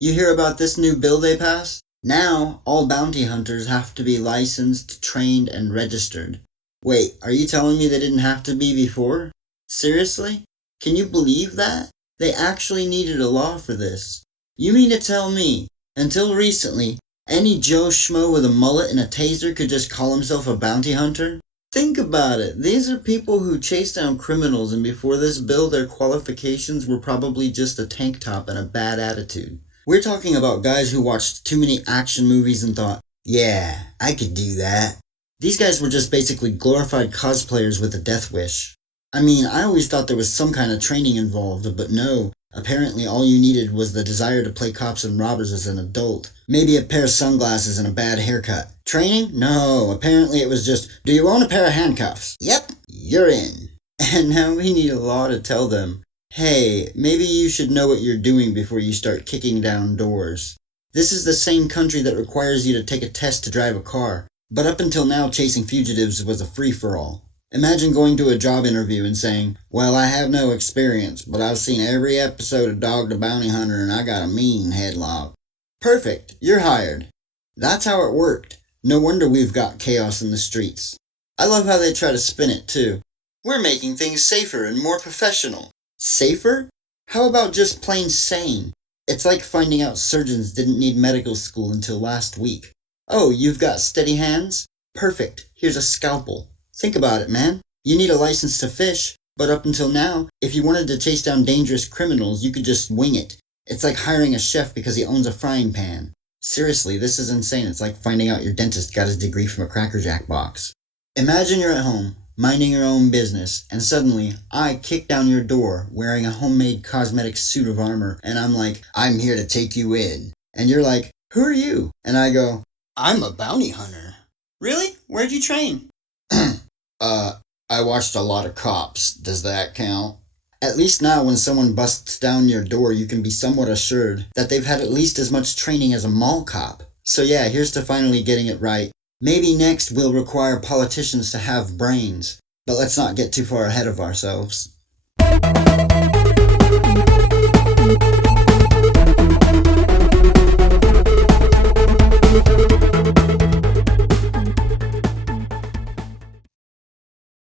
You hear about this new bill they passed? Now, all bounty hunters have to be licensed, trained, and registered. Wait, are you telling me they didn't have to be before? Seriously? Can you believe that? They actually needed a law for this. You mean to tell me, until recently, any Joe Schmo with a mullet and a taser could just call himself a bounty hunter? Think about it. These are people who chase down criminals, and before this bill, their qualifications were probably just a tank top and a bad attitude. We're talking about guys who watched too many action movies and thought, yeah, I could do that. These guys were just basically glorified cosplayers with a death wish. I mean, I always thought there was some kind of training involved, but no. Apparently all you needed was the desire to play cops and robbers as an adult. Maybe a pair of sunglasses and a bad haircut. Training? No, apparently it was just, do you own a pair of handcuffs? Yep, you're in. And now we need a law to tell them, hey, maybe you should know what you're doing before you start kicking down doors. This is the same country that requires you to take a test to drive a car, but up until now chasing fugitives was a free-for-all. Imagine going to a job interview and saying, well, I have no experience, but I've seen every episode of Dog the Bounty Hunter and I got a mean headlock. Perfect, you're hired. That's how it worked. No wonder we've got chaos in the streets. I love how they try to spin it, too. We're making things safer and more professional. Safer? How about just plain sane? It's like finding out surgeons didn't need medical school until last week. Oh, you've got steady hands? Perfect, here's a scalpel. Think about it, man. You need a license to fish, but up until now, if you wanted to chase down dangerous criminals, you could just wing it. It's like hiring a chef because he owns a frying pan. Seriously, this is insane. It's like finding out your dentist got his degree from a Cracker Jack box. Imagine you're at home, minding your own business, and suddenly, I kick down your door wearing a homemade cosmetic suit of armor, and I'm like, I'm here to take you in. And you're like, who are you? And I go, I'm a bounty hunter. Really? Where'd you train? I watched a lot of Cops. Does that count? At least now when someone busts down your door, you can be somewhat assured that they've had at least as much training as a mall cop. So yeah, here's to finally getting it right. Maybe next we'll require politicians to have brains, but let's not get too far ahead of ourselves.